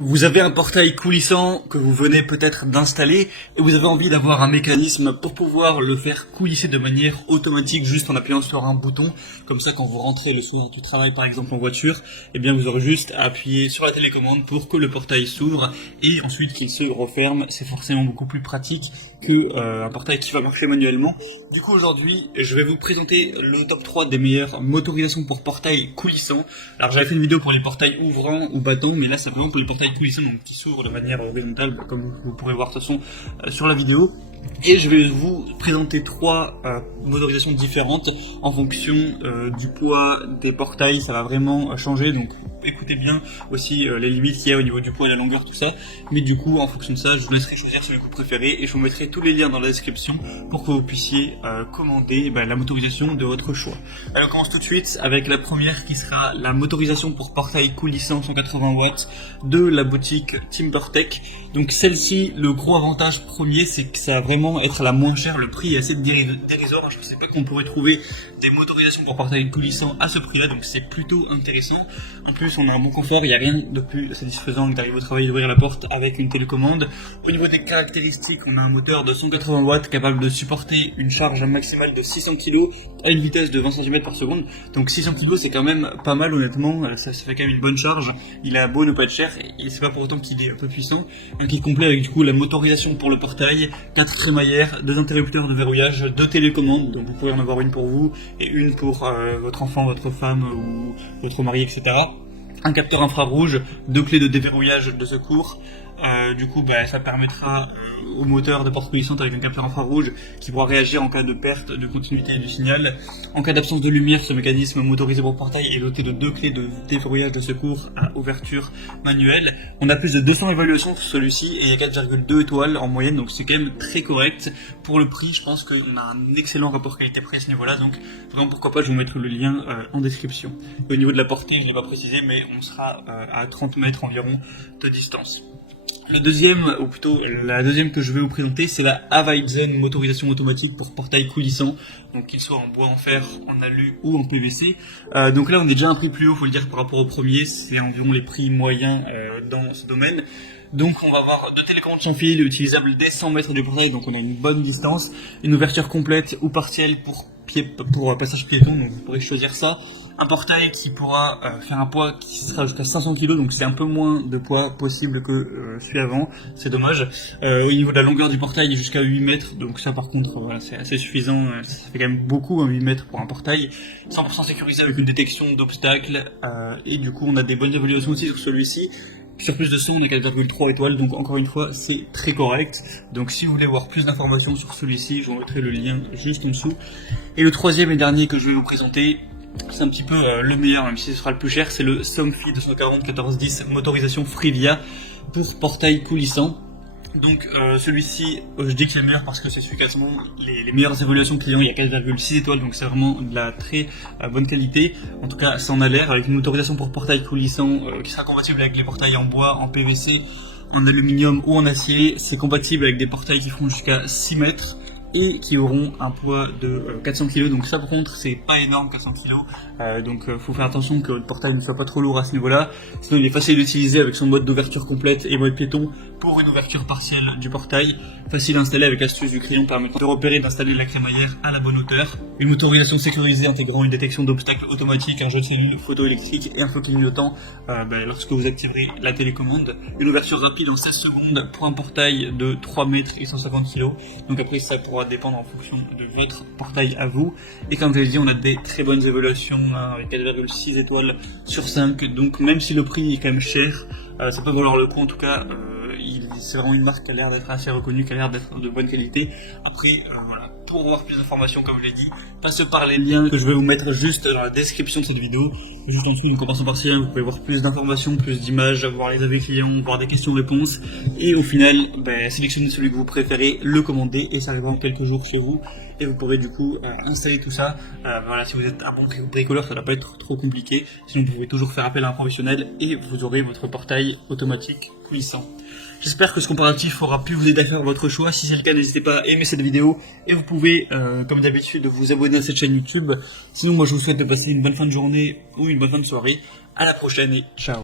Vous avez un portail coulissant que vous venez peut-être d'installer et vous avez envie d'avoir un mécanisme pour pouvoir le faire coulisser de manière automatique juste en appuyant sur un bouton. Comme ça, quand vous rentrez le soir du travail par exemple en voiture, eh bien vous aurez juste à appuyer sur la télécommande pour que le portail s'ouvre et ensuite qu'il se referme. C'est forcément beaucoup plus pratique que un portail qui va marcher manuellement. Du coup aujourd'hui, je vais vous présenter le top 3 des meilleures motorisations pour portail coulissant. Alors j'avais fait une vidéo pour les portails ouvrants ou battants, mais là c'est vraiment pour les portails coulissants, donc qui s'ouvrent de manière horizontale, comme vous pourrez voir de toute façon sur la vidéo. Et je vais vous présenter trois motorisations différentes en fonction du poids des portails. Ça va vraiment changer, donc écoutez bien aussi les limites qu'il y a au niveau du poids et la longueur, tout ça. Mais du coup, en fonction de ça, je vous laisserai choisir celui que vous préférez et je vous mettrai tous les liens dans la description pour que vous puissiez commander la motorisation de votre choix. Alors on commence tout de suite avec la première qui sera la motorisation pour portail coulissant 180 watts de la boutique Timbertech. Donc celle-ci, le gros avantage premier, c'est que ça va vraiment être la moins chère. Le prix est assez dérisoire. Je ne sais pas qu'on pourrait trouver des motorisations pour portail coulissant à ce prix-là, donc c'est plutôt intéressant. En plus, on a un bon confort. Il n'y a rien de plus satisfaisant que d'arriver au travail et d'ouvrir la porte avec une télécommande. Au niveau des caractéristiques, on a un moteur de 180 watts capable de supporter une charge maximale de 600 kg à une vitesse de 20 cm par seconde. Donc 600 kg, c'est quand même pas mal honnêtement. Ça fait quand même une bonne charge. Il a beau ne pas être cher et c'est pas pour autant qu'il est un peu puissant. Un kit complet avec du coup la motorisation pour le portail, 4 crémaillères, 2 interrupteurs de verrouillage, 2 télécommandes, donc vous pouvez en avoir une pour vous et une pour votre enfant, votre femme ou votre mari, etc. Un capteur infrarouge, 2 clés de déverrouillage de secours. Du coup, ça permettra au moteur de porte coulissante avec un capteur infrarouge qui pourra réagir en cas de perte de continuité du signal. En cas d'absence de lumière, ce mécanisme motorisé pour portail est doté de 2 clés de déverrouillage de secours à ouverture manuelle. On a plus de 200 évaluations sur celui-ci et il y a 4,2 étoiles en moyenne, donc c'est quand même très correct. Pour le prix, je pense qu'on a un excellent rapport qualité-prix à ce niveau-là, donc vraiment pourquoi pas, je vous mettrai le lien en description. Au niveau de la portée, je ne l'ai pas précisé, mais on sera à 30 mètres environ de distance. Le deuxième, ou plutôt la deuxième que je vais vous présenter, c'est la Avizen motorisation automatique pour portail coulissant, donc qu'il soit en bois, en fer, en alu ou en PVC. Donc là on est déjà un prix plus haut, faut le dire, par rapport au premier, c'est environ les prix moyens dans ce domaine. Donc on va avoir 2 télécommandes sans fil utilisables dès 100 mètres du portail, donc on a une bonne distance, une ouverture complète ou partielle pour passage piéton, donc vous pourrez choisir ça. Un portail qui pourra faire un poids qui sera jusqu'à 500 kg, donc c'est un peu moins de poids possible que celui avant, c'est dommage. Au niveau de la longueur du portail, il est jusqu'à 8 mètres, donc ça par contre voilà, c'est assez suffisant, ça fait quand même beaucoup, 8 mètres pour un portail. 100% sécurisé avec une détection d'obstacles, et du coup on a des bonnes évaluations aussi sur celui-ci. Sur plus de son, on est 4,3 étoiles, donc encore une fois, c'est très correct. Donc si vous voulez voir plus d'informations sur celui-ci, je vous mettrai le lien juste en dessous. Et le troisième et dernier que je vais vous présenter, c'est un petit peu le meilleur, même si ce sera le plus cher, c'est le Somfy 240 1410 motorisation Frivia pour portail coulissant. Donc celui-ci, je dis que c'est le meilleur parce que c'est celui qui a les meilleures évaluations clients, il y a 4,6 étoiles, donc c'est vraiment de la très bonne qualité. En tout cas, ça en a l'air, avec une motorisation pour portail coulissant qui sera compatible avec les portails en bois, en PVC, en aluminium ou en acier. C'est compatible avec des portails qui feront jusqu'à 6 mètres. Et qui auront un poids de 400 kg, donc ça par contre c'est pas énorme, 400 kg, donc faut faire attention que votre portail ne soit pas trop lourd à ce niveau là, sinon il est facile d'utiliser avec son mode d'ouverture complète et mode piéton pour une ouverture partielle du portail, facile à installer avec l'astuce du crayon permettant de repérer et d'installer la crémaillère à la bonne hauteur, une motorisation sécurisée intégrant une détection d'obstacles automatique, un jeu de cellules photoélectrique et un feu clignotant lorsque vous activerez la télécommande, une ouverture rapide en 16 secondes pour un portail de 3 mètres et 150 kg, donc après ça pourra dépendre en fonction de votre portail à vous. Et comme je l'ai dit, on a des très bonnes évaluations avec 4,6 étoiles sur 5. Donc même si le prix est quand même cher, ça peut valoir le coup. En tout cas, c'est vraiment une marque qui a l'air d'être assez reconnue, qui a l'air d'être de bonne qualité. Après, voilà, pour avoir plus d'informations, comme je l'ai dit, passez par les liens que je vais vous mettre juste dans la description de cette vidéo. Juste en dessous, une comparaison partielle, vous pouvez voir plus d'informations, plus d'images, voir les avis clients, voir des questions-réponses. Et au final, sélectionnez celui que vous préférez, le commander et ça arrivera en quelques jours chez vous. Et vous pourrez du coup installer tout ça. Voilà, si vous êtes un bon bricoleur, ça ne va pas être trop compliqué. Sinon, vous pouvez toujours faire appel à un professionnel et vous aurez votre portail automatique puissant. J'espère que ce comparatif aura pu vous aider à faire votre choix. Si c'est le cas, n'hésitez pas à aimer cette vidéo et vous pouvez, comme d'habitude, vous abonner à cette chaîne YouTube. Sinon, moi, je vous souhaite de passer une bonne fin de journée ou une bonne fin de soirée. À la prochaine et ciao.